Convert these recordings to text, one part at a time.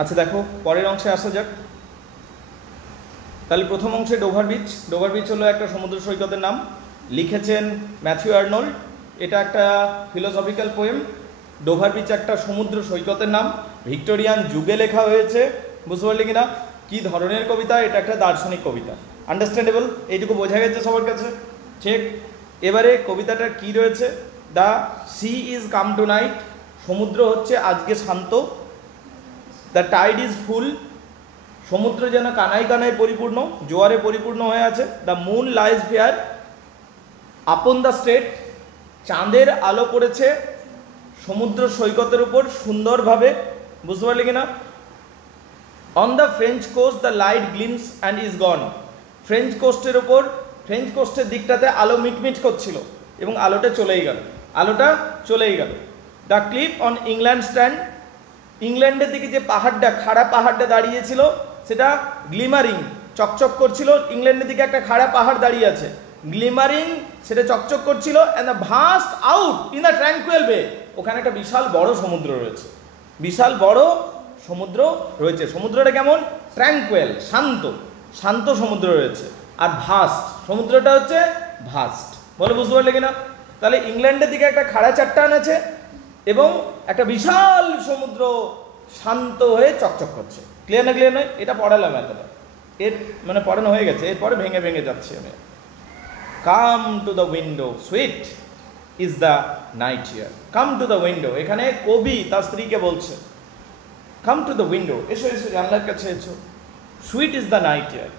আচ্ছা দেখো পরের অংশে আসা যাক। তাহলে প্রথম অংশে ডোভার বিচ। ডোভার বিচ হলো একটা সমুদ্র সৈকতের নাম, লিখেছেন ম্যাথিউ আর্নল্ড। এটা একটা ফিলোসফিক্যাল পোয়েম। ডোভার বিচ একটা সমুদ্র সৈকতের নাম, ভিক্টোরিয়ান যুগে লেখা হয়েছে। বুঝতে পারলে কিনা কি ধরনের কবিতা? এটা একটা দার্শনিক কবিতা। আন্ডারস্ট্যান্ডেবল? এইটুকু বোঝা গেছে সবার কাছে? ঠিক। এবারে কবিতাটার কি রয়েছে? The sea is calm tonight, সমুদ্র হচ্ছে আজকে শান্ত। দ্য টাইড ইজ ফুল, সমুদ্র যেন কানায় কানায় পরিপূর্ণ, জোয়ারে পরিপূর্ণ হয়ে আছে। The moon lies fair upon the strait, চাঁদের আলো পড়েছে সমুদ্র সৈকতের উপর সুন্দরভাবে। বুঝতে পারলে কিনা? On the French coast the light gleams and is gone, French কোস্টের ওপর, ফ্রেঞ্চ কোস্টের দিকটাতে আলো মিটমিট করছিল এবং আলোটা চলেই গেল, আলোটা চলেই গেল। The cliff on England stand, ইংল্যান্ডের দিকে যে পাহাড়টা, খাড়া পাহাড়টা দাঁড়িয়েছিল সেটা গ্লিমারিং, চকচক করছিল। ইংল্যান্ডের দিকে একটা খাড়া পাহাড় দাঁড়িয়ে আছে, গ্লিমারিং, সেটা চকচক করছিল। And the vast out in the tranquil bay, ওখানে একটা বিশাল বড় সমুদ্র রয়েছে, বিশাল বড় সমুদ্র রয়েছে। সমুদ্রটা কেমন? ট্র্যাঙ্কুয়েল, শান্ত, শান্ত সমুদ্র রয়েছে। আর ভাস্ট, সমুদ্রটা হচ্ছে ভাস্ট। বলো বুঝতে পারলে কিনা? তাহলে ইংল্যান্ডের দিকে একটা খাড়া চাট্টান আছে এবং একটা বিশাল সমুদ্র শান্ত হয়ে চকচক করছে। ক্লিয়ার না? ক্লিয়ার নয়? এটা পড়ালাম এতটা, এর মানে পড়ানো হয়ে গেছে, এরপরে ভেঙে ভেঙে যাচ্ছি আমি। Come to the window, sweet is the night here. Come to the window, এখানে কবি তার স্ত্রীকে বলছে কাম টু দ্য উইন্ডো, এসো এসো জানলার কাছে এসো। Sweet is the night here,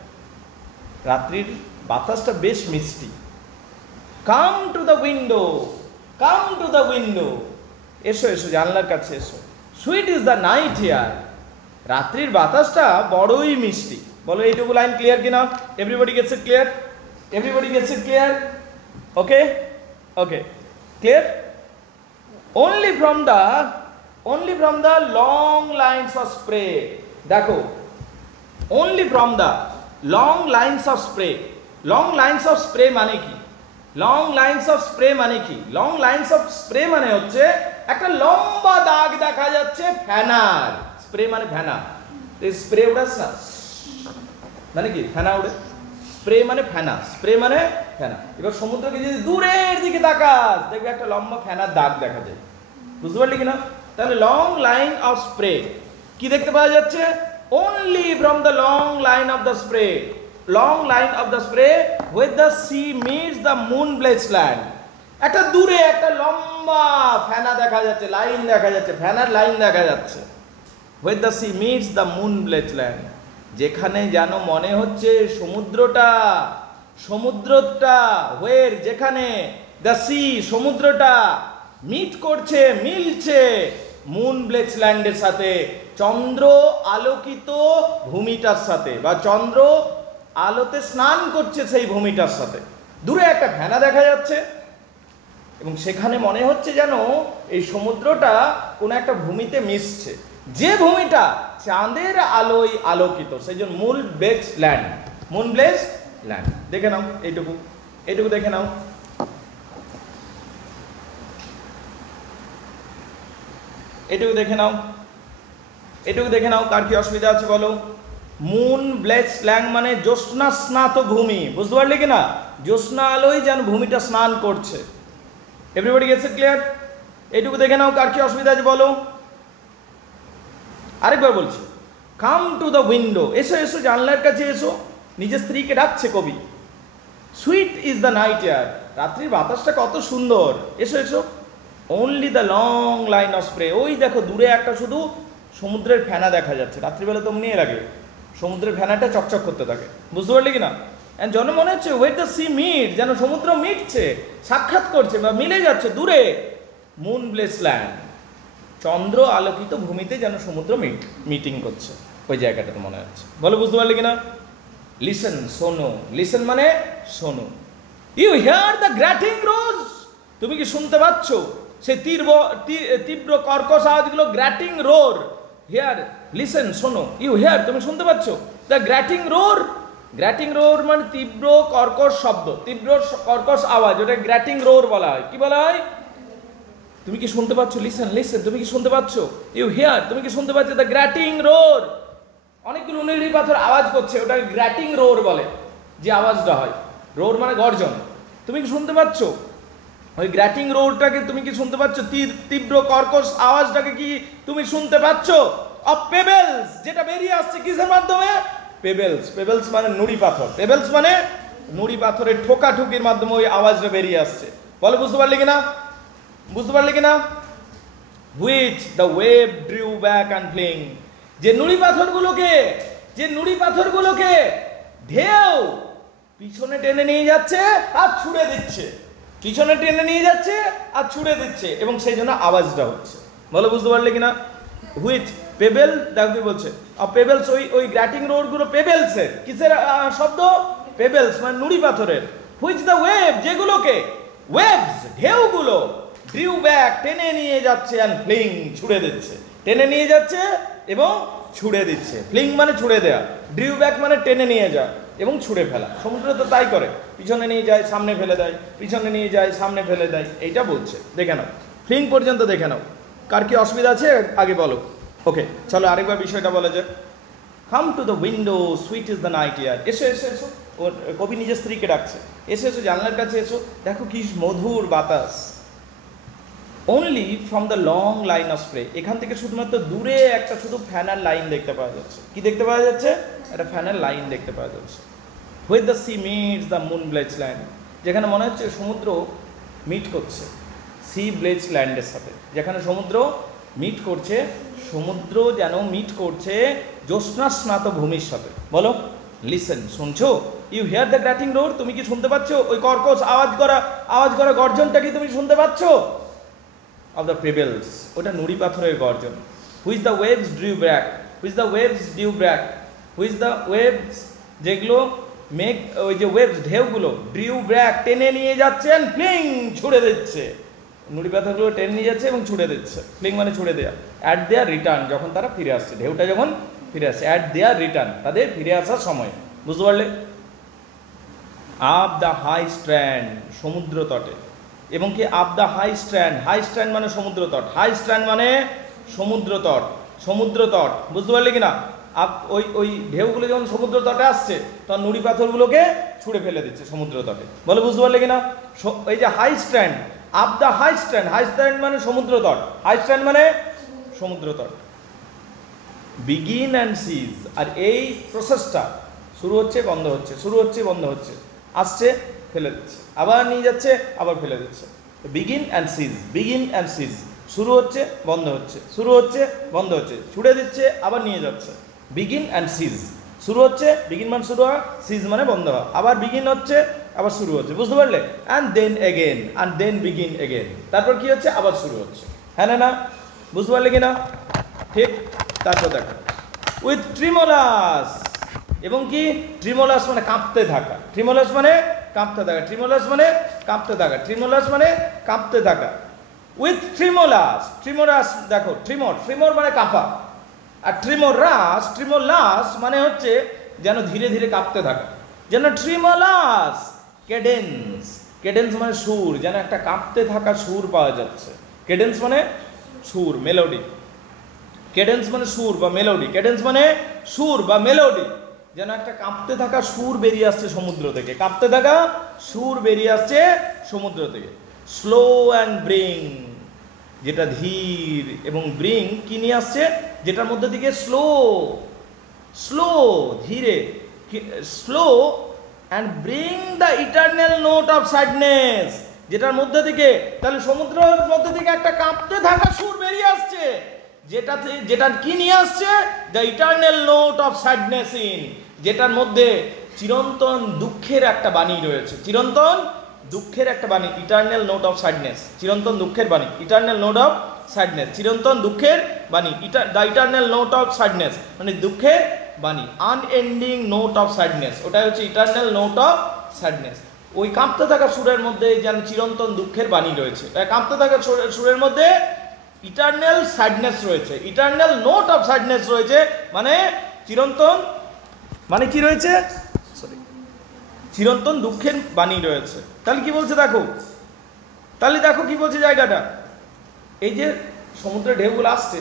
রাত্রির বাতাসটা বেশ মিষ্টি। Come to the window, come to the window, এসো এসো জানলার কাছে এসো। Sweet is the night here, রাত্রির বাতাসটা বড়ই মিষ্টি। বলো এইটুকু লাইন ক্লিয়ার কিনা? Everybody gets it clear? Everybody gets it clear? Okay okay, clear? only from the long lines of spray, দেখো only from the long lines of spray, long lines of spray মানে কি? Long lines of spray মানে কি? Long lines of spray মানে হচ্ছে একটা লম্বা দাগ দেখা যাচ্ছে ফেনার। স্প্রে মানে ফেনা, স্প্রে উড়াস না মানে কি? ফেনা উড়ে। স্প্রে মানে ফেনা, স্প্রে মানে ফেনা। এবার সমুদ্রকে যদি দূরের দিকে তাকাস দেখবে একটা লম্বা ফেনার দাগ দেখা যায়। বুঝতে পারলি কিনা? তাহলে লং লাইন অফ স্প্রে কি দেখতে পাওয়া যাচ্ছে? only from the long line of the spray, long line of the spray with the sea meets the moon blessed land, একটা দূরে একটা লম্বা ফেনা দেখা যাচ্ছে, লাইন দেখা যাচ্ছে, ফেনার লাইন দেখা যাচ্ছে। with the sea meets the moon blessed land, যেখানে যেন মনে হচ্ছে সমুদ্রটা, সমুদ্রটা where, যেখানে the sea, সমুদ্রটা মিট করছে, মিলছে মুন ব্লেস ল্যান্ডের সাথে, চন্দ্র আলোকিত ভূমিটার সাথে, বা চন্দ্র আলোতে স্নান করছে সেই ভূমিটার সাথে। দূরে একটা ফেনা দেখা যাচ্ছে এবং সেখানে মনে হচ্ছে যেন এই সমুদ্রটা কোনো একটা ভূমিতে মিশছে, যে ভূমিটা চাঁদের আলোয় আলোকিত, সেই জন্য moon bless land, moon bless land. দেখে নাও এইটুকু, এইটুকু দেখে নাও। এটুকু দেখে নাও, এটুকু দেখে নাও, কার কি অসুবিধা আছে বলো? মুন ব্লেস ল্যান্ড মানে জ্যোৎস্না স্নাত ভূমি। বুঝতে পারলে কিনা? জ্যোৎস্না আলোয় যেন ভূমিটা স্নান করছে। Everybody gets it clear? এটুকু দেখে নাও, কার কি অসুবিধা আছে বলো? আরেকবার বলছি, কাম টু দ্য উইন্ডো, এসো এসো জানলার কাছে এসো। নিজের স্ত্রীকে ডাকছে কবি। Sweet is the night air, রাত্রির বাতাসটা কত সুন্দর, এসো এসো। only the long line of spray, ওই দেখো দূরে একটা শুধু সমুদ্রের ফেনা দেখা যাচ্ছে। রাত্রিবেলা তো এমনি লাগে, সমুদ্রের ফেনাটা চকচক করতে থাকে। বুঝতে পারলি কিনা? যেন মনে হচ্ছে ওয়েট দ্য সি মিট, যেন সমুদ্র মিটছে, সাক্ষাৎ করছে বা মিলে যাচ্ছে দূরে। মুন ব্লেস ল্যান্ড, চন্দ্র আলোকিত ভূমিতে যেন সমুদ্র মিটিং করছে, ওই জায়গাটাতে মনে হচ্ছে। বলো বুঝতে পারলি কিনা? লিসেন, শোনো, লিসেন মানে শোনো। ইউ হিয়ার দ্য গ্র্যাটিং রোজ, তুমি কি শুনতে পাচ্ছ সেই তীব্র কর্কশ আওয়াজগুলো? গ্র্যাটিং রোর, হিয়ার, লিসেন, শোনো। ইউ হিয়ার, তুমি শুনতে পাচ্ছ দ্য গ্র্যাটিং রোর। গ্র্যাটিং রোর মানে তীব্র কর্কশ শব্দ, তীব্র কর্কশ আওয়াজ, ওটা গ্র্যাটিং রোর বলা হয়। কি বলা হয়? তুমি কি শুনতে পাচ্ছ? লিসেন লিসেন, তুমি কি শুনতে পাচ্ছ? ইউ হিয়ার, তুমি কি শুনতে পাচ্ছ? দ্য গ্র্যাটিং রোর, অনেকগুলো নুড়ি পাথর আওয়াজ করছে, ওটাকে গ্র্যাটিং রোর বলে, যে আওয়াজটা হয়। রোর মানে গর্জন। তুমি কি শুনতে পাচ্ছ? ওই গ্র্যাটিং রোরটাকে তুমি কি শুনতে পাচ্ছ? তীব্র কর্কশ আওয়াজটাকে কি তুমি শুনতে পাচ্ছ? অফ পেবেলস, যেটা বেরিয়ে আসছে কিসের মাধ্যমে? পেবেলস। পেবেলস মানে নুড়ি পাথর। পেবেলস মানে নুড়ি পাথরের ঠোকাঠুকির মাধ্যমে ওই আওয়াজটা বেরিয়ে আসছে। বলো, বুঝতে পারলে কিনা? বুঝতে পারলে কিনা? Which the wave drew back and fling, যে নুড়ি পাথরগুলোকে, যে নুড়ি পাথরগুলোকে ঢেউ পিছনে টেনে নিয়ে যাচ্ছে আর ছুড়ে দিচ্ছে, পিছনে টেনে নিয়ে যাচ্ছে আর ছুড়ে দিচ্ছে, এবং সেই জন্য আওয়াজটা হচ্ছে। বলো, বুঝতে পারলে কিনা? হুইচ পেবেল, দেখো কি বলছে, পেবেলস, ওই গ্র্যাটিং রোড গুলো পেবেলসের, কিসের শব্দ? পেবেলস মানে নুড়ি পাথরের। হুইচ দ্য ওয়েভ, যেগুলোকে, ওয়েভস ঢেউগুলো, ড্রিউ ব্যাক টেনে নিয়ে যাচ্ছে, অ্যান্ড ফ্লিং ছুড়ে দিচ্ছে, টেনে নিয়ে যাচ্ছে এবং ছুড়ে দিচ্ছে। ফ্লিং মানে ছুড়ে দেয়া, ড্রিউ ব্যাক মানে টেনে নিয়ে যাওয়া এবং ছুড়ে ফেলা। সমুদ্র তো তাই করে, পিছনে নিয়ে যায় সামনে ফেলে দেয়, পিছনে নিয়ে যায় সামনে ফেলে দেয়, এইটা বলছে। দেখে নাও, ফ্লিং পর্যন্ত দেখে নাও। কার কি অসুবিধা আছে আগে বলো। ওকে, চলো আরেকবার বিষয়টা বলা যাক। Come to the window, sweet is the night air. এসো এসো এসো, ওর কবি নিজের স্ত্রীকে ডাকছে, এসো এসো জানলার কাছে এসো, দেখো কি মধুর বাতাস। Only from the long line of spray, এখান থেকে শুধুমাত্র দূরে একটা শুধু ফ্যানার লাইন দেখতে পাওয়া যাচ্ছে। কি দেখতে পাওয়া যাচ্ছে? একটা ফ্যানার লাইন দেখতে পাওয়া যাচ্ছে। With the sea meets the moon bleach land, যেখানে মনে হচ্ছে সমুদ্র মিট করছে সি ব্লেচ ল্যান্ডের সাথে, যেখানে সমুদ্র মিট করছে, সমুদ্র যেন মিট করছে জ্যোৎস্না স্নাত ভূমির সাথে। বলো, লিসেন, শুনছো? ইউ হিয়ার দ্য গ্র্যাটিং রোর, তুমি কি শুনতে পাচ্ছ? ওই কর্কশ আওয়াজ করা গর্জনটা কি তুমি শুনতে পাচ্ছ? অফ দ্য পেবেলস, ওটা নুড়ি পাথরের গর্জন। Which the waves drew back, which the waves drew back, which the waves, যেগুলো মেঘ, ওই যে ওয়েভস ঢেউগুলো, ড্রিউ ব্যাক টেনে নিয়ে যাচ্ছে, অ্যান্ড ফ্লিং ছুড়ে দিচ্ছে, নুড়ি পাথরগুলো টেনে নিয়ে যাচ্ছে এবং ছুড়ে দিচ্ছে। ফ্লিং মানে ছুড়ে দেয়া। অ্যাট দেয়ার রিটার্ন, যখন তারা ফিরে আসছে, ঢেউটা যখন ফিরে আসছে, অ্যাট দেয়ার রিটার্ন, তাদের ফিরে আসার সময়। বুঝতে পারলে? আপ দ্য হাই স্ট্র্যান্ড, সমুদ্র তটে, এবং কি up the high strand, high strand মানে সমুদ্র তট, হাই স্ট্র্যান্ড মানে সমুদ্র তট, সমুদ্র তট। বুঝতে পারলে কিনা? ওই ঢেউগুলো যখন সমুদ্র তটে আসছে, তখন নুড়ি পাথরগুলোকে ছুঁড়ে ফেলে দিচ্ছে সমুদ্র তটে। বলে, বুঝতে পারলে কিনা? এই যে high strand, up the high strand, high strand মানে সমুদ্র তট, হাই স্ট্র্যান্ড মানে সমুদ্র তট। বিগিন অ্যান্ড সিজ, আর এই প্রসেসটা শুরু হচ্ছে বন্ধ হচ্ছে, শুরু হচ্ছে বন্ধ হচ্ছে, আসছে ফেলে দিচ্ছে, আবার নিয়ে যাচ্ছে, আবার ফেলে দিচ্ছে। Begin and cease, begin and cease, শুরু হচ্ছে বন্ধ হচ্ছে, শুরু হচ্ছে বন্ধ হচ্ছে, ছুড়ে দিচ্ছে আবার নিয়ে যাচ্ছে। বিগিন অ্যান্ড সিজ, শুরু হচ্ছে, বিগিন মানে শুরু হওয়া, সিজ মানে বন্ধ হওয়া, আবার বিগিন হচ্ছে আবার শুরু হচ্ছে। বুঝতে পারলে? And then again, and then begin again, তারপর কি হচ্ছে? আবার শুরু হচ্ছে। হ্যাঁ না না? বুঝতে পারলে কিনা? ঠিক। তারপর দেখো, উইথ ট্রিমোলাস, এবং কি ট্রিমোলাস মানে কাঁপতে থাকা, ট্রিমোলাস মানে কাঁপতে থাকা, ট্রিমোলাস মানে কাঁপতে থাকা, ট্রিমোলাস মানে কাঁপতে থাকা। উইথ ট্রিমোলাস, ট্রিমোলাস দেখো, ট্রিমর, ট্রিমর মানে কাঁপা, আর ট্রিমোরাস, ট্রিমোলাস মানে হচ্ছে যেন ধীরে ধীরে কাঁপতে থাকা, যেন ট্রিমোলাস কেডেন্স, কেডেন্স মানে সুর, যেন একটা কাঁপতে থাকা সুর পাওয়া যাচ্ছে। কেডেন্স মানে সুর, মেলোডি। কেডেন্স মানে সুর বা মেলোডি, কেডেন্স মানে সুর বা মেলোডি, যেন একটা কাঁপতে থাকা সুর বেরিয়ে আসছে সমুদ্র থেকে, কাঁপতে থাকা সুর বেরিয়ে আসছে সমুদ্র থেকে। স্লো অ্যান্ড ব্রিং, যেটা ধীর, এবং ব্রিং কি নিয়ে আসছে? যেটার মধ্যে থেকে স্লো, স্লো ধীরে, slow and bring the eternal note of sadness, যেটার মধ্যে থেকে, তাহলে সমুদ্রের মধ্যে থেকে একটা কাঁপতে থাকা সুর বেরিয়ে আসছে, যেটা কি নিয়ে আসছে? The eternal note of sadness in, যেটার মধ্যে চিরন্তন দুঃখের একটা বাণী রয়েছে, চিরন্তন দুঃখের একটা বাণী। ইটারনাল নোট অফ স্যাডনেস, চিরন্তন দুঃখের বাণী, ইটারনাল নোট অফ স্যাডনেস, চিরন্তন দুঃখের বাণী। The eternal note of sadness মানে দুঃখের বাণী, আনএন্ডিং নোট অফ স্যাডনেস, ওটা হচ্ছে ইটারনাল নোট অফ স্যাডনেস। ওই কাঁপতে থাকা সুরের মধ্যে যেন চিরন্তন দুঃখের বাণী রয়েছে, কাঁপতে থাকা সুরের মধ্যে ইটারনাল স্যাডনেস রয়েছে, ইটারনাল নোট অফ স্যাডনেস রয়েছে, মানে চিরন্তন, মানে কি রয়েছে? সরি, চিরন্তন দুঃখের বাণী রয়েছে। তাহলে কি বলছে দেখো, তাহলে দেখো কি বলছে জায়গাটা, এই যে সমুদ্রের ঢেউগুলো আসছে,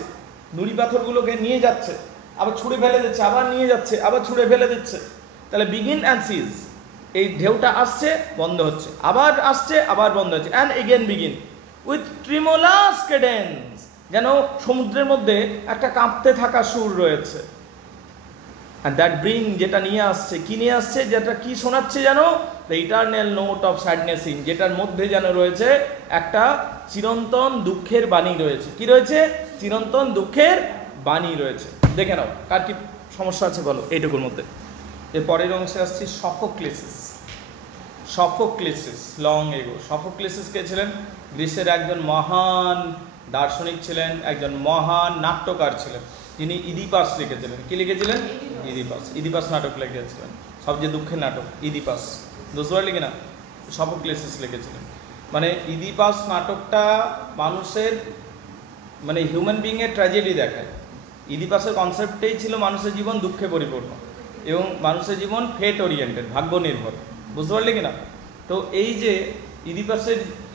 নুড়ি পাথরগুলোকে নিয়ে যাচ্ছে, আবার ছুঁড়ে ফেলে দিচ্ছে, আবার নিয়ে যাচ্ছে, আবার ছুঁড়ে ফেলে দিচ্ছে। তাহলে বিগিন অ্যান্ড সিজ, এই ঢেউটা আসছে, বন্ধ হচ্ছে, আবার আসছে, আবার বন্ধ হচ্ছে, and again begin with ট্রিমোলাস cadence, যেন সমুদ্রের মধ্যে একটা কাঁপতে থাকা সুর রয়েছে। অ্যান্ড দ্যাট ব্রিং, যেটা নিয়ে আসছে, কি নিয়ে আসছে, যেটা কি শোনাচ্ছে যেন, the eternal note of sadness in, যেটার মধ্যে যেন রয়েছে একটা চিরন্তন দুঃখের বাণী রয়েছে। কি রয়েছে? চিরন্তন দুঃখের বাণী রয়েছে। দেখে নাও কার কি সমস্যা আছে বলো এইটুকুর মধ্যে। এর পরের অংশে আসছি সফোক্লেসিস। সফোক্লেসিস, লং এগো। সফোক্লেসিস কে ছিলেন? গ্রিসের একজন মহান দার্শনিক ছিলেন, একজন মহান নাট্যকার ছিলেন, যিনি ইডিপাস লিখেছিলেন। কি লিখেছিলেন? ইডিপাস। ইডিপাস নাটক লিখেছিলেন, সবচেয়ে দুঃখের নাটক ইডিপাস, বুঝতে পারলি কিনা? সফোক্লেসিস লিখেছিলেন। মানে ইডিপাস নাটকটা মানুষের মানে হিউম্যান বিংয়ের ট্র্যাজেডি দেখায়। ইডিপাসের কনসেপ্টেই ছিল মানুষের জীবন দুঃখে পরিপূর্ণ এবং মানুষের জীবন ফেট ওরিয়েন্টেড, ভাগ্য নির্ভর, বুঝতে পারলি কিনা? তো এই যে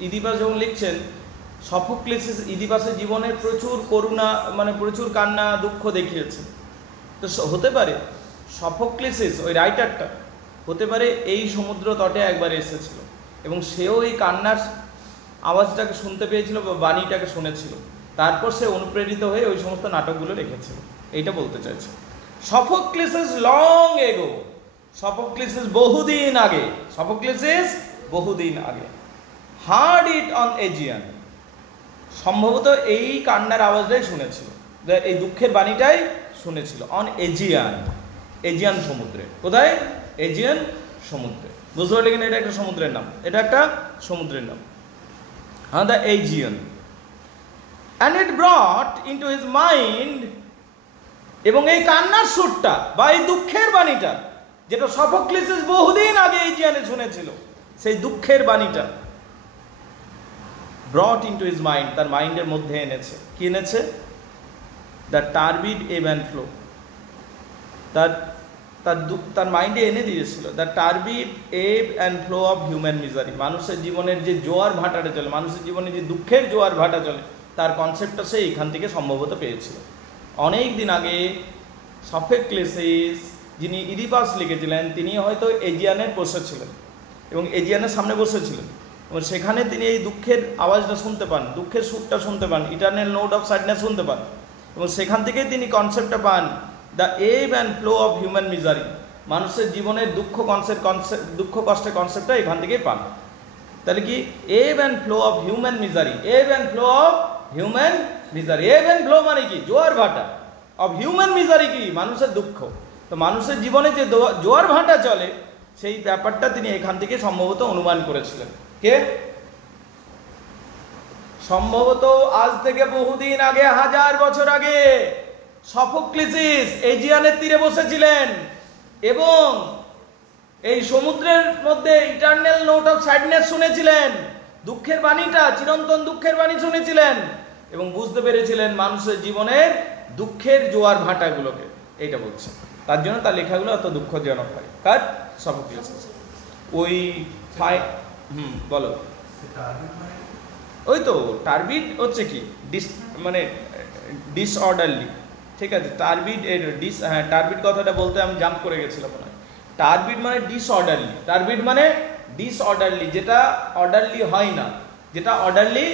ইডিপাস যখন লিখছেন, সফোক্লেসিস ইডিপাসের জীবনের প্রচুর করুণা, মানে প্রচুর কান্না দুঃখ দেখিয়েছে। তো হতে পারে সফোক্লেসিস ওই রাইটারটা হতে পারে এই সমুদ্র তটে একবার এসেছিল এবং সেও এই কান্নার আওয়াজটাকে শুনতে পেয়েছিল বা বাণীটাকে শুনেছিল, তারপর সে অনুপ্রেরিত হয়ে ওই সমস্ত নাটকগুলো লিখেছিল, এইটা বলতে চাইছে। সফোক্লেসিস লং এগো, সফোক্লেসিস বহুদিন আগে, সফোক্লেসিস বহুদিন আগে হার্ড ইট অন এজিয়ান, সম্ভবত এই কান্নার আওয়াজটাই শুনেছিল, এই দুঃখের বাণীটাই শুনেছিল অন এজিয়ান, এজিয়ান সমুদ্রে। কোথায়? এজিয়ান সমুদ্রে, বুঝতে পারলে কিনা? এটা একটা সমুদ্রের নাম, এটা একটা সমুদ্রের নাম, হ্যাঁ, the Aegean. And it ব্রট into his mind, এবং এই কান্নার সুরটা বা এই দুঃখের বাণীটা যেটা সফোক্লেসিস বহুদিন আগে এজিয়ানে শুনেছিল, সেই দুঃখের বাণীটা ব্রট ইনটু হিজ মাইন্ড, তার মাইন্ডের মধ্যে এনেছে। কি এনেছে? দ্য টার্বিড এব অ্যান্ড ফ্লো, তার মাইন্ডে এনে দিয়েছিল দ্য টার্বিড এব and flow of human misery, মানুষের জীবনের যে জোয়ার ভাটাটা চলে, মানুষের জীবনে যে দুঃখের জোয়ার ভাটা চলে, তার কনসেপ্টটা সে এইখান থেকে সম্ভবত পেয়েছিল। অনেক দিন আগে সফোক্লেসিস, যিনি ইডিপাস লিখেছিলেন, তিনি হয়তো এজিয়ানের বসেছিলেন এবং এজিয়ানের সামনে বসেছিলেন এবং সেখানে তিনি এই দুঃখের আওয়াজটা শুনতে পান, দুঃখের সুরটা শুনতে পান, ইটারনাল নোট অফ স্যাডনেস শুনতে পান এবং সেখান থেকেই তিনি কনসেপ্টটা পান দ্য এব and flow of human misery, মানুষের জীবনের দুঃখ দুঃখ কষ্টের কনসেপ্টটা এখান থেকেই পান। তাহলে কি? Ebb and flow of human misery, ebb and flow of human misery, ebb and flow মানে কি? জোয়ার ভাটা, অফ হিউম্যান মিজারি কি? মানুষের দুঃখ। তো মানুষের জীবনে যে জোয়ার ভাটা চলে, সেই ব্যাপারটা তিনি এখান থেকে সম্ভবত অনুমান করেছিলেন। কে? সম্ভবত আজ থেকে বহুদিন আগে, 1000 বছর আগে সফোক্লেসিস এজিয়ানের তীরে বসেছিলেন এবং এই সমুদ্রের মধ্যে ইটারনাল নোট অফ স্যাডনেস শুনেছিলেন, দুঃখের বাণীটা, চিরন্তন দুঃখের বাণী শুনেছিলেন এবং বুঝতে পেরেছিলেন মানুষের জীবনের দুঃখের জোয়ার ভাটাগুলোকে। এইটা বলছে, তার জন্য তার লেখাগুলো এত দুঃখজনক হয়। কার? সফোক্লেসিস। ওই বলো। ওই তো টার্বিড হচ্ছে কি? মানে ডিসঅর্ডারলি, ঠিক আছে? টার্বিড এর হ্যাঁ, টার্বিড কথাটা বলতে আমি জাম্প করে গেছিলাম মনে হয়। টার্বিড মানে ডিসঅর্ডারলি, টার্বিড মানে ডিসঅর্ডারলি, যেটা অর্ডারলি হয় না, যেটা অর্ডারলি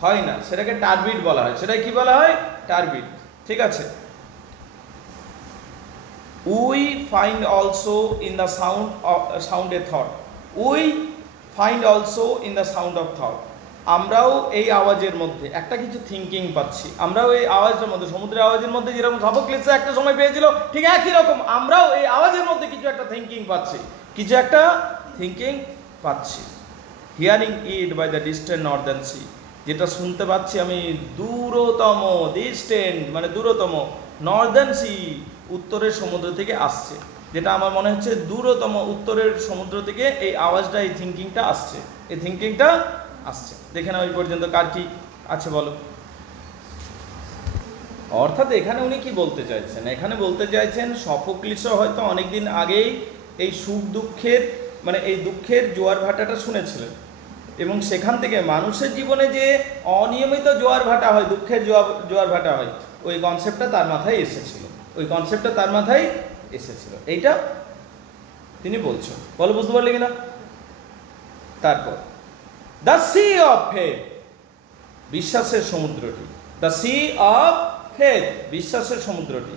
হয় না সেটাকে টার্বিড বলা হয়। সেটা কি বলা হয়? টার্বিড, ঠিক আছে? We find also in the sound A thought, we find also in the sound of thought, আমরাও এই আওয়াজের মধ্যে একটা কিছু থিঙ্কিং পাচ্ছি। আমরাও এই আওয়াজের মধ্যে, সমুদ্রের আওয়াজের মধ্যে যেরকম সফোক্লেসিস একটা সময় পেয়েছিল, ঠিক একই রকম আমরাও এই আওয়াজের মধ্যে কিছু একটা থিঙ্কিং পাচ্ছি, কিছু একটা থিঙ্কিং পাচ্ছি। Hearing it by the distant northern sea, যেটা শুনতে পাচ্ছি আমি দূরতম, ডিস্টেন্ট মানে দূরতম, নর্দার্ন সি উত্তরের সমুদ্র থেকে আসছে, যেটা আমার মনে হচ্ছে দূরতম উত্তরের সমুদ্র থেকে এই আওয়াজটা, এই থিঙ্কিংটা আসছে, এই থিঙ্কিংটা আসছে। দেখে না ওই পর্যন্ত কার কি আছে বলো। অর্থাৎ এখানে উনি কি বলতে চাইছেন? এখানে বলতে চাইছেন সফোক্লিসও হয়তো অনেকদিন আগেই এই সুখ দুঃখের মানে এই দুঃখের জোয়ার ভাটাটা শুনেছিলেন এবং সেখান থেকে মানুষের জীবনে যে অনিয়মিত জোয়ার ভাটা হয়, দুঃখের জোয়ার ভাটা হয়, ওই কনসেপ্টটা তার মাথায় এসেছিল, এইটা তিনি বলছেন। বলো, বুঝতে পারলে কিনা? তারপর দ্য সি অফ ফেথ, বিশ্বাসের সমুদ্রটি, দ্য সি অফ ফেথ, বিশ্বাসের সমুদ্রটি,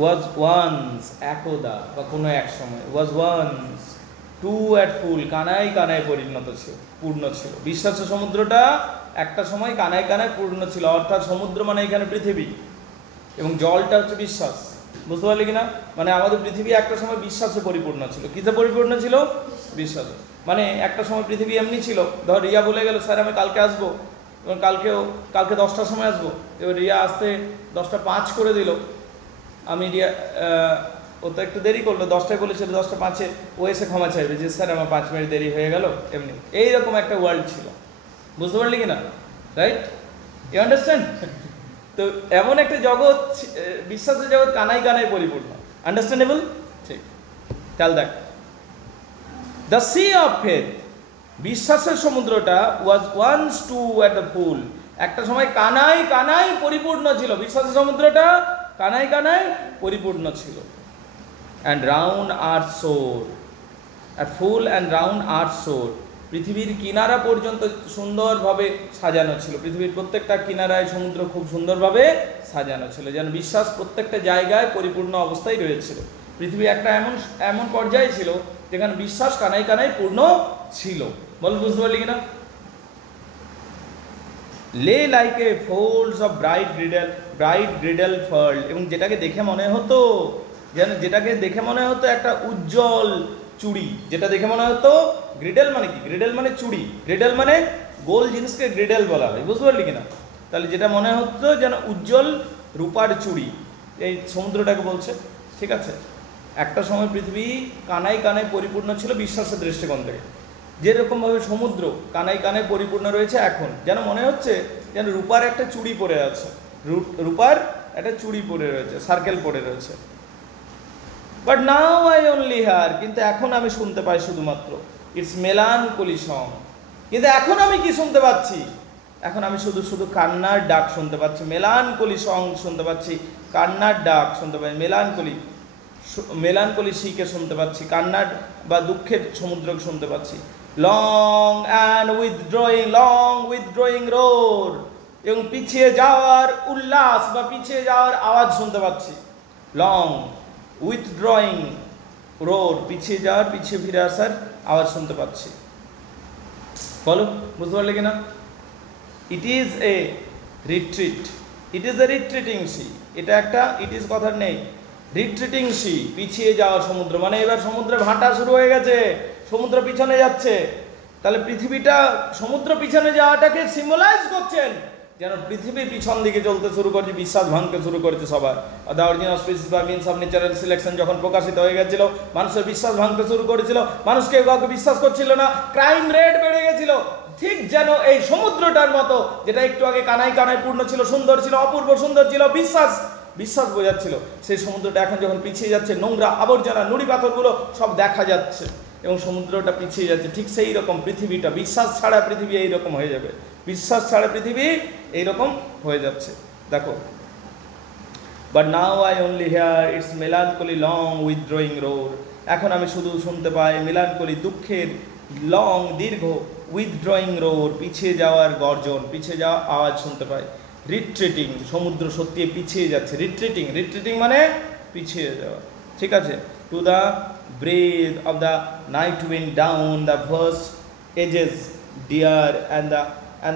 ওয়াজ ওয়ান্স, একদা বা কোনো এক সময়, ওয়াজ ওয়ান্স টু অ্যাট ফুল, কানায় কানায় পূর্ণ ছিল। বিশ্বাসের সমুদ্রটা একটা সময় কানায় কানায় পূর্ণ ছিল, অর্থাৎ সমুদ্র মানে এখানে পৃথিবী, এবং জলটা হচ্ছে বিশ্বাস। বুঝতে পারলি কিনা? মানে আমাদের পৃথিবী একটা সময় বিশ্বাসে পরিপূর্ণ ছিল। কিসে পরিপূর্ণ ছিল? বিশ্বাসে। মানে একটা সময় পৃথিবী এমনি ছিল, ধর রিয়া বলে গেল স্যার আমি কালকে আসবো, এবং কালকে 10টার সময় আসবো, এবার রিয়া আসতে 10:05 করে দিল, আমি রিয়া ও তো একটু দেরি করলো, 10টায় বলেছিল 10:05-এ, ও এসে ক্ষমা চাইবে যে স্যার আমার 5 মিনিট দেরি হয়ে গেল, এমনি এইরকম একটা ওয়ার্ল্ড ছিল। বুঝতে পারলি কিনা? রাইট? You understand? তো এমন একটা জগৎ, বিশ্বাসের জগৎ কানায় কানায় পরিপূর্ণ। আন্ডারস্ট্যান্ডেবল? ঠিক। তাহলে দেখ, দ্য সি অফ ফেথ, বিশ্বাসের সমুদ্রটা, was once too at the full, একটা সময় কানায় কানায় পরিপূর্ণ ছিল। বিশ্বাসের সমুদ্রটা কানায় কানায় পরিপূর্ণ ছিল। অ্যান্ড রাউন্ড আর শোর, অ্যাট ফুল অ্যান্ড রাউন্ড আর শোর, পৃথিবীর কিনারা পর্যন্ত সুন্দরভাবে সাজানো ছিল। পৃথিবীর প্রত্যেকটা কিনারায় সমুদ্র খুব সুন্দরভাবে সাজানো ছিল, যেন বিশ্বাস প্রত্যেকটা জায়গায় পরিপূর্ণ অবস্থায় রয়েছিল। পৃথিবী একটা এমন পর্যায়ে ছিল যেখানে বিশ্বাস কানায় কানায় পূর্ণ ছিল। বল, বুঝতে পারলি কিনা? Lay like a folds of bright girdle furl, এবং যেটাকে দেখে মনে হতো একটা উজ্জ্বল চুড়ি, যেটা দেখে মনে হতো, গ্রিডেল মানে কি? গ্রিডেল মানে চুড়ি, গ্রিডেল মানে গোল জিনিসকে গ্রিডেল বলা হয়। বুঝতে পারলি কিনা? তাহলে যেটা মনে হতো যেন উজ্জ্বল রূপার চুড়ি, এই সমুদ্রটাকে বলছে। ঠিক আছে? একটা সময় পৃথিবী কানায় কানায় পরিপূর্ণ ছিল বিশ্বাসের দৃষ্টিকোণ থেকে, যেরকমভাবে সমুদ্র কানায় কানায় পরিপূর্ণ রয়েছে এখন, যেন মনে হচ্ছে যেন রূপার একটা চুড়ি পরে আছে, রূপার একটা চুড়ি পরে রয়েছে, সার্কেল পরে রয়েছে। বাট নাও আই অনলি হার, কিন্তু এখন আমি শুনতে পাই শুধুমাত্র ইটস মেলানকোলি সং, কিন্তু এখন আমি কি শুনতে পাচ্ছি? এখন আমি শুধু কান্নার ডাক শুনতে পাচ্ছি, মেলানকোলি সং শুনতে পাচ্ছি, কান্নার ডাক শুনতে পাই, মেলানকোলি সিকে শুনতে পাচ্ছি, কান্নার বা দুঃখের সমুদ্রকে শুনতে পাচ্ছি। লং উইথড্রয়িং রোর, এবং পিছিয়ে যাওয়ার উল্লাস বা পিছিয়ে যাওয়ার আওয়াজ শুনতে পাচ্ছি। লং উইথড্রয়িং রোর, পিছিয়ে ফিরে আসার আওয়াজ শুনতে পাচ্ছি। বলো, বুঝতে পারলে কিনা? It is a retreating sea, এটা একটা ইট ইজ কথার নেই, রিট্রিটিং সি, পিছিয়ে যাওয়া সমুদ্র, মানে এবার সমুদ্রে ভাটা শুরু হয়ে গেছে, সমুদ্র পিছনে যাচ্ছে। তাহলে পৃথিবীটা সমুদ্র পিছনে যাওয়াটাকে সিম্বলাইজ করছেন, যেন পৃথিবী পিছন দিকে চলতে শুরু করেছে, বিশ্বাস ভাঙতে শুরু করেছে সবার। দ্য অরিজিন অফ স্পিসিস বা মিনস অফ ন্যাচারাল সিলেকশন যখন প্রকাশিত হয়ে গেছিল, মানুষের বিশ্বাস ভাঙতে শুরু করেছিল, মানুষ কেউ কাউকে বিশ্বাস করছিল না, ক্রাইম রেট বেড়ে গেছিল। ঠিক যেন এই সমুদ্রটার মতো, যেটা একটু আগে কানায় কানায় পূর্ণ ছিল, সুন্দর ছিল, অপূর্ব সুন্দর ছিল, বিশ্বাস বোঝাচ্ছিল, সেই সমুদ্রটা এখন যখন পিছিয়ে যাচ্ছে, নোংরা আবর্জনা নুড়ি পাথরগুলো সব দেখা যাচ্ছে, এবং সমুদ্রটা পিছিয়ে যাচ্ছে। ঠিক সেই রকম পৃথিবীটা, বিশ্বাস ছাড়া পৃথিবী এইরকম হয়ে যাবে, বিশ্বাস ছাড়া পৃথিবী এইরকম হয়ে যাচ্ছে। দেখো, but now I only hear its melancholy long withdrawing roar, এখন আমি শুধু শুনতে পাই মেলানকোলি, দুঃখের লং দীর্ঘ, উইথড্রয়িং রোর, পিছিয়ে যাওয়ার গর্জন, পিছিয়ে যাওয়া আওয়াজ শুনতে পাই। রিট্রিটিং, সমুদ্র সত্যি পিছিয়ে যাচ্ছে, রিট্রিটিং মানে পিছিয়ে যাওয়া। ঠিক আছে? To the breath of the night wind down the vast edges drear and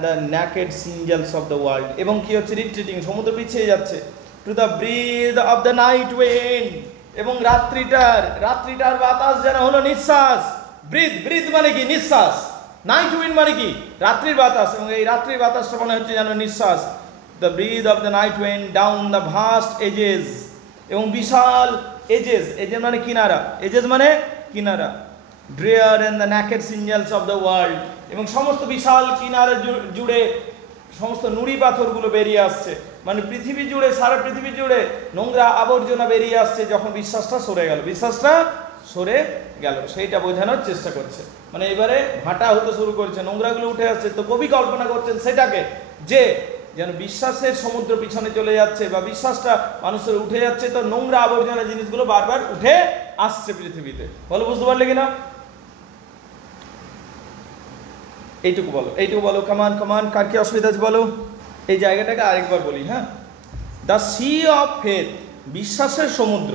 the naked shingles of the world, এবং কি হচ্ছে? রিট্রিটিং, সমুদ্র পিছিয়ে যাচ্ছে। To the breath of the night wind, এবং রাত্রিটার বাতাস যেন হলো নিঃশ্বাস। ব্রিথ মানে কি? নিঃশ্বাস। নাইট উইন্ড মানে কি? রাত্রির বাতাস, এবং এই রাত্রির বাতাসটা মনে হচ্ছে যেন নিঃশ্বাস। The breath of the night wind down the vast edges, এবং বিশাল এজেস মানে কিনারা, কিনারা। Drear and the naked shingles of the world, এবং সমস্ত বিশাল কিনারা জুড়ে সমস্ত নুড়ি পাথরগুলো বেরিয়ে আসছে, মানে পৃথিবী জুড়ে, সারা পৃথিবী জুড়ে নোংরা আবর্জনা বেরিয়ে আসছে যখন বিশ্বাসটা সরে গেল। সরে গেল, সেইটা বোঝানোর চেষ্টা করছে। মানে এবারে ভাটা হতে শুরু করছে, নোংরাগুলো উঠে আসছে। তো কবি কল্পনা করছেন সেটাকে, যে যেন বিশ্বাসের সমুদ্র পিছনে চলে যাচ্ছে বা বিশ্বাসটা মানুষের উঠে যাচ্ছে, তো নোংরা আবর্জনা জিনিসগুলো বারবার উঠে আসছে পৃথিবীতে। বলো, বুঝতে পারলে কিনা? এইটুকু বলো, কামান, কার কি অসুবিধা আছে বলো? এই জায়গাটাকে আরেকবার বলি, হ্যাঁ। দ্য সি অফ ফেথ, বিশ্বাসের সমুদ্র,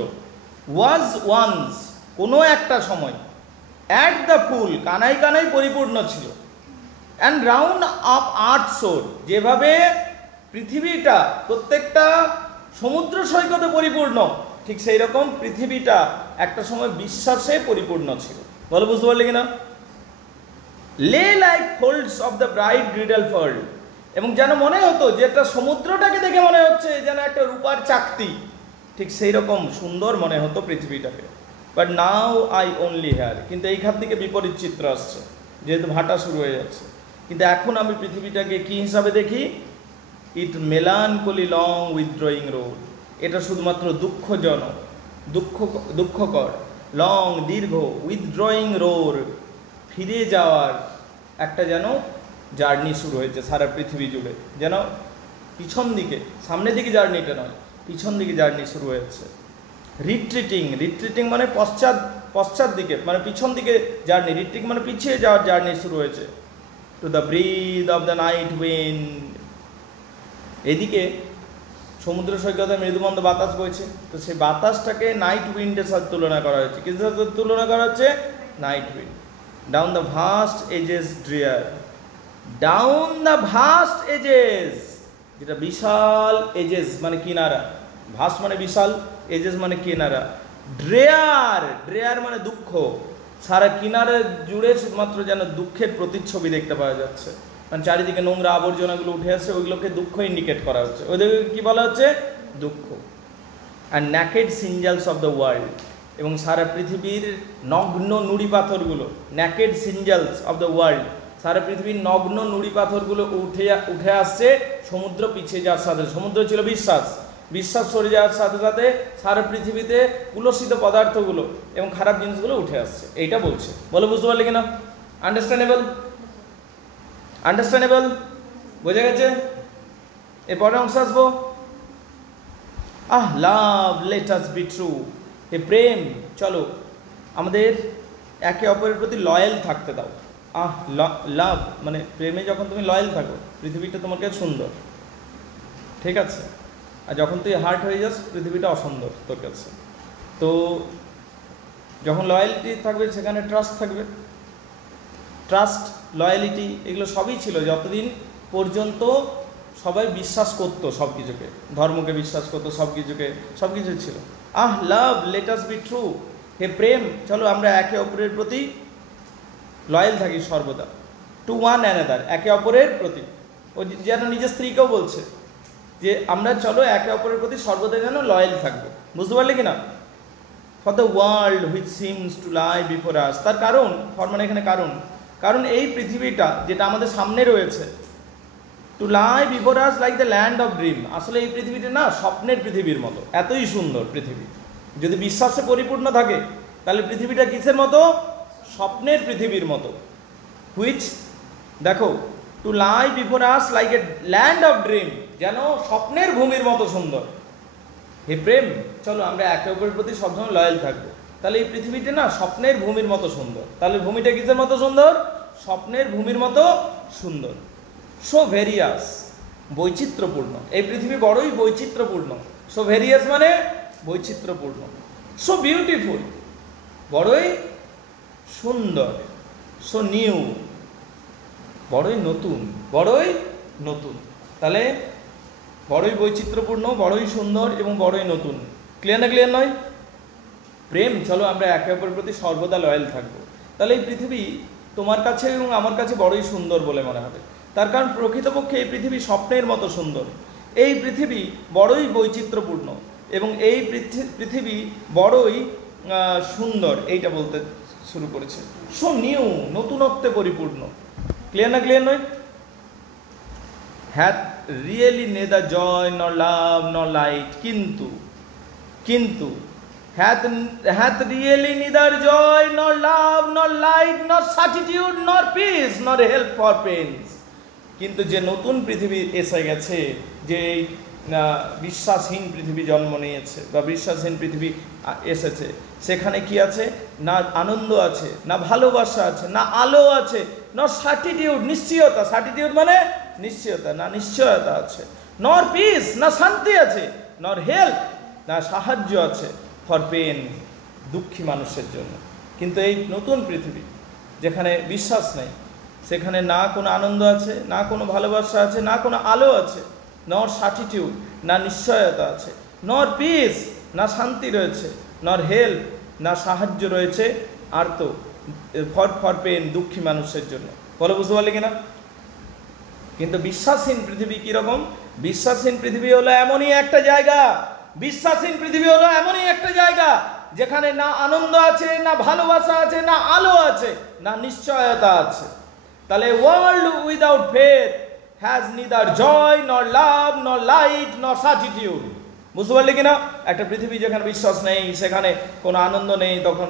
ওয়াজ ওয়ান্স, কোনো একটা সময়, অ্যাট দ্য ফুল, কানাই কানাই পরিপূর্ণ ছিল, অ্যান্ড রাউন্ড অফ আর্থ শোর, যেভাবে পৃথিবীটা প্রত্যেকটা সমুদ্র সৈকতে পরিপূর্ণ, ঠিক সেই রকম পৃথিবীটা একটা সময় বিশ্বাসে পরিপূর্ণ ছিল। বলো, বুঝতে পারলে কিনা? Lay like folds of the bright girdle furl, এবং যেন মনে হতো যে একটা সমুদ্রটাকে দেখে মনে হচ্ছে যেন একটা রূপার চাকতি, ঠিক সেই রকম সুন্দর মনে হতো পৃথিবীটাকে। But now I only hear, কিন্তু এইখান থেকে বিপরীত চিত্র আসছে, যেহেতু ভাটা শুরু হয়ে যাচ্ছে। কিন্তু এখন আমি পৃথিবীটাকে কি হিসাবে দেখি? ইট মেলানকলি লং উইথড্রয়িং রোড, এটা শুধুমাত্র দুঃখজনক, দুঃখকর, লং দীর্ঘ, উইথড্রয়িং রোড, ফিরে যাওয়ার একটা যেন জার্নি শুরু হয়েছে সারা পৃথিবী জুড়ে। যেন পিছন দিকে, সামনের দিকে জার্নিটা নয়, পিছন দিকে জার্নি শুরু হয়েছে। রিট্রিটিং মানে পশ্চাৎ দিকে, মানে পিছন দিকে জার্নি। রিট্রিটিং মানে পিছিয়ে যাওয়ার জার্নি শুরু হয়েছে। To the breath of the night wind, এদিকে সমুদ্র সৈকতে মৃদুমন্দ বাতাস বইছে, তো সেই বাতাসটাকে নাইট উইন্ডের সাথে তুলনা করা হয়েছে। কিসের সাথে তুলনা করা হচ্ছে? Night wind. Down the vast edges drear, down the vast edges, যেটা বিশাল, এজেস মানে কিনারা, ভাস্ট মানে বিশাল, এজেস মানে কিনারা, ড্রেয়ার মানে দুঃখ, সারা কিনারে জুড়ে শুধুমাত্র যেন দুঃখের প্রতিচ্ছবি দেখতে পাওয়া যাচ্ছে। মানে চারিদিকে নোংরা আবর্জনাগুলো উঠে আসছে, ওইগুলোকে দুঃখ ইন্ডিকেট করা হচ্ছে। ওইদিকে কি বলা হচ্ছে? দুঃখ। আর ন্যাকেড সিঞ্জালস অফ দ্য ওয়ার্ল্ড, এবং সারা পৃথিবীর নগ্ন নুড়ি পাথরগুলো, ন্যাকেড সিঞ্জালস অফ দ্য ওয়ার্ল্ড, সারা পৃথিবীর নগ্ন নুড়ি পাথরগুলো উঠে আসছে সমুদ্র পিছিয়ে যাওয়ার সাথে। সমুদ্র ছিল বিশ্বাস সরে যাওয়ার সাথে সাথে সারা পৃথিবীতে কুলসিত পদার্থগুলো এবং খারাপ জিনিসগুলো উঠে আসছে, এইটা বলছে। বলো, বুঝতে পারলে কিনা? আন্ডারস্ট্যান্ডেবল, বোঝা গেছে? এরপরে অংশ আসবো। লাভ লেট আস বি ট্রু, হে প্রেম, চলো আমাদের একে অপরের প্রতি লয়াল থাকতে দাও। লাভ মানে প্রেমে যখন তুমি লয়াল থাকো, পৃথিবীটা তোমার কাছে সুন্দর, ঠিক আছে? আর যখন তুই হার্ট হয়ে যাস, পৃথিবীটা অসুন্দর তোর কাছে। তো যখন লয়ালিটি থাকবে, সেখানে ট্রাস্ট থাকবে। ট্রাস্ট, লয়ালিটি এগুলো সবই ছিল যতদিন পর্যন্ত সবাই বিশ্বাস করতো সব কিছুকে, ধর্মকে বিশ্বাস করতো, সব কিছু ছিল। লাভ লেট আস বি ট্রু, হে প্রেম, চলো আমরা একে অপরের প্রতি লয়াল থাকি সর্বদা। টু ওয়ান অ্যানাদার, একে অপরের প্রতি। ও যেন নিজের স্ত্রীকেও বলছে যে আমরা চলো একে অপরের প্রতি সর্বদা যেন লয়াল থাকবো। বুঝতে পারলে কিনা? For the world which seems to lie before us, তার কারণ, ফর মানে এখানে কারণ এই পৃথিবীটা যেটা আমাদের সামনে রয়েছে, to lie before us like the land of dream, আসলে এই পৃথিবীটা না স্বপ্নের পৃথিবীর মতো, এতই সুন্দর পৃথিবী। যদি বিশ্বাসে পরিপূর্ণ থাকে তাহলে পৃথিবীটা কিসের মতো? স্বপ্নের পৃথিবীর মতো। হুইচ, দেখো, to lie before us like a land of dream, যেন স্বপ্নের ভূমির মতো সুন্দর। হে প্রেম, চলো আমরা একে অপরের প্রতি সবসময় লয়াল থাকবো। তাহলে এই পৃথিবীটা না স্বপ্নের ভূমির মতো সুন্দর। তাহলে ভূমিটা কিসের মতো সুন্দর? স্বপ্নের ভূমির মতো সুন্দর। সো ভেরিয়াস, বৈচিত্র্যপূর্ণ, এই পৃথিবী বড়ই বৈচিত্র্যপূর্ণ। সো ভেরিয়াস মানে বৈচিত্র্যপূর্ণ। সো বিউটিফুল, বড়ই সুন্দর। সো নিউ, বড়ই নতুন। তাহলে বড়ই বৈচিত্র্যপূর্ণ, বড়ই সুন্দর এবং বড়ই নতুন। ক্লিয়ার না ক্লিয়ার নয়? প্রেম, চলো আমরা একে অপরের প্রতি সর্বদা লয়াল থাকবো। তাহলে এই পৃথিবী তোমার কাছে এবং আমার কাছে বড়ই সুন্দর বলে মনে হবে। তার কারণ প্রকৃতপক্ষে এই পৃথিবী স্বপ্নের মতো সুন্দর। এই পৃথিবী বড়ই বৈচিত্র্যপূর্ণ এবং এই পৃথিবী বড়ই সুন্দর, এইটা বলতে শুরু করেছে। সো নিউ, নতুনত্বে পরিপূর্ণ। ক্লিয়ার না ক্লিয়ার নয়? হ্যাথ রিয়েলি নেদার জয় নর লাভ নর লাইট, কিন্তু hath really neither joy nor love nor light nor certitude nor peace nor help for pains. কিন্তু যে নতুন পৃথিবী এসে গেছে, যে এই বিশ্বাসহীন পৃথিবী জন্ম নিয়েছে বা বিশ্বাসহীন পৃথিবী এসেছে, সেখানে কি আছে? না আনন্দ আছে, না ভালোবাসা আছে, না আলো আছে, না সার্টিটিউড নিশ্চয়তা, সার্টিটিউড মানে নিশ্চয়তা, না নিশ্চয়তা আছে, নর পিস না শান্তি আছে, নর হেল্প না সাহায্য আছে, ফর পেন দুঃখী মানুষের জন্য। কিন্তু এই নতুন পৃথিবী যেখানে বিশ্বাস নেই, সেখানে না কোনো আনন্দ আছে, না কোনো ভালোবাসা আছে, না কোনো আলো আছে, নর সার্টিটিউড না নিশ্চয়তা আছে, নর পিস না শান্তি রয়েছে, নর হেল্প না সাহায্য রয়েছে, আর তো ফর পেন দুঃখী মানুষের জন্য। বলো বুঝতে পারলে কিনা? কিন্তু বিশ্বাসহীন পৃথিবী কীরকম? বিশ্বাসহীন পৃথিবী হলো এমনই একটা জায়গা, বিশ্বাসহীন পৃথিবী হলো এমনই একটা জায়গা যেখানে না আনন্দ আছে, না ভালোবাসা আছে, না আলো আছে, না নিশ্চয়তা আছে। তাহলে world without faith has neither joy nor love নর লাইট নর সার্টিটিউড। বুঝতে পারলে কিনা? একটা পৃথিবী যেখানে বিশ্বাস নেই, সেখানে কোনো আনন্দ নেই, তখন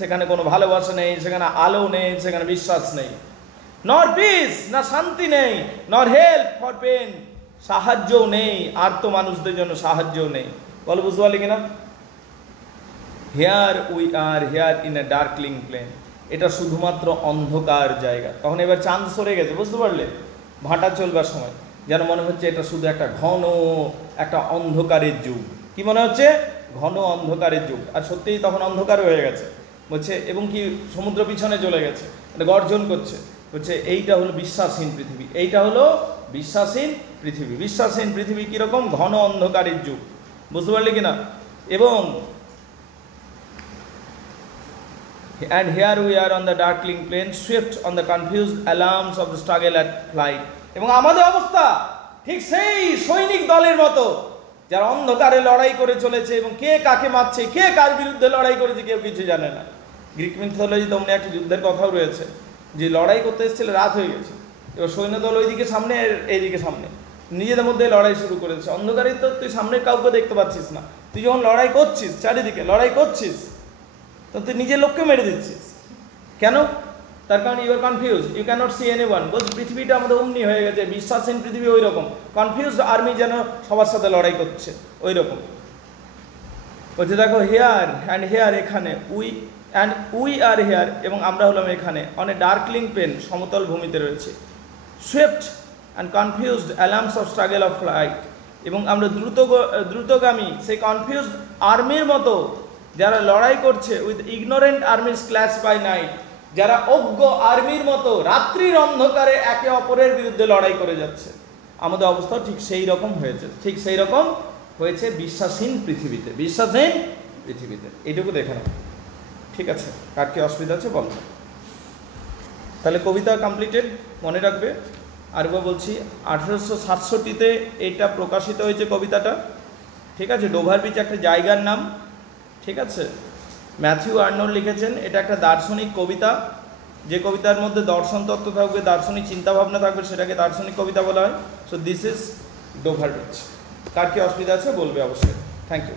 সেখানে কোনো ভালোবাসা নেই, সেখানে আলো নেই, সেখানে বিশ্বাস নেই, নর পিস না শান্তি নেই, নর হেল্প ফর পেন সাহায্যও নেই, আর তো মানুষদের জন্য সাহায্যও নেই। বলো বুঝতে পারলে কিনা? Here we are here in a darkling plain, এটা শুধুমাত্র অন্ধকার জায়গা। তখন এবার চাঁদ সরে গেছে, বুঝতে পারলে? ভাটা চলবার সময় যেন মনে হচ্ছে এটা শুধু একটা ঘন একটা অন্ধকারের যুগ। কি মনে হচ্ছে? ঘন অন্ধকারের যুগ। আর সত্যিই তখন অন্ধকার হয়ে গেছে বলছে, এবং কি সমুদ্র পিছনে চলে গেছে, এটা গর্জন করছে, বলছে এইটা হলো বিশ্বাসহীন পৃথিবী, এইটা হলো বিশ্বাসহীন পৃথিবী। বিশ্বাসহীন পৃথিবী কীরকম? ঘন অন্ধকারের যুগ। বুঝতে পারলে কিনা? এবং and here we are on the darkling plain, swift on the confused alarms of the struggle at flight. এবং আমাদের অবস্থা ঠিক সেই সৈনিক দলের মতো যারা অন্ধকারে লড়াই করে চলেছে, এবং কে কাকে মারছে, কে কার বিরুদ্ধে লড়াই করেছে কেউ কিছু জানে না। গ্রিক মিথোলজি তেমনি একটা যুদ্ধের কথাও রয়েছে, যে লড়াই করতে এসেছিল, রাত হয়ে গেছে, এবার সৈন্যদল ওইদিকে সামনে, এইদিকে সামনে, নিজেদের মধ্যে লড়াই শুরু করেছে। অন্ধকারে তো তুই সামনের কাউকে দেখতে পাচ্ছিস না, তুই যখন লড়াই করছিস, চারিদিকে লড়াই করছিস, তো তুই নিজের লোককে মেরে দিচ্ছিস। কেন? তার কারণ you are confuse, you cannot see anyone. বলছি পৃথিবীটা আমাদের অমনি হয়ে গেছে, বিশ্বাসহীন পৃথিবী ওই রকম, কনফিউজড আর্মি যেন সবার সাথে লড়াই করছে, ওই রকম। বলছে দেখো হেয়ার অ্যান্ড হেয়ার, এখানে উই আর হেয়ার, এবং আমরা হলাম এখানে, অন এ ডার্কলিং পেন, সমতল ভূমিতে রয়েছে, swift and confused alarms of struggle of flight, এবং আমরা দ্রুতগামী সেই কনফিউজড আর্মির মতো যারা লড়াই করছে, with ignorant armies clash by night, যারা অজ্ঞ আর্মির মতো রাত্রির অন্ধকারে একে অপরের বিরুদ্ধে লড়াই করে যাচ্ছে। আমাদের অবস্থাও ঠিক সেই রকম হয়েছে, ঠিক সেই রকম হয়েছে বিশ্বাসহীন পৃথিবীতে, বিশ্বাসহীন পৃথিবীতে। এইটুকু দেখে নাও, ঠিক আছে? কার কি অসুবিধা আছে বলো। তাহলে কবিতা কমপ্লিটেড, মনে রাখবে। আরেকবার বলছি, 1867-তে এটা প্রকাশিত হয়েছে কবিতাটা, ঠিক আছে? ডোভার বিচ একটা জায়গার নাম, ঠিক আছে? ম্যাথিউ আর্নল্ড লিখেছেন। এটা একটা দার্শনিক কবিতা, যে কবিতার মধ্যে দর্শন তত্ত্ব থাকবে, দার্শনিক চিন্তাভাবনা থাকবে, সেটাকে দার্শনিক কবিতা বলা হয়। So this is Dover Beach. কার কি অসুবিধা আছে বলবে অবশ্যই। Thank you.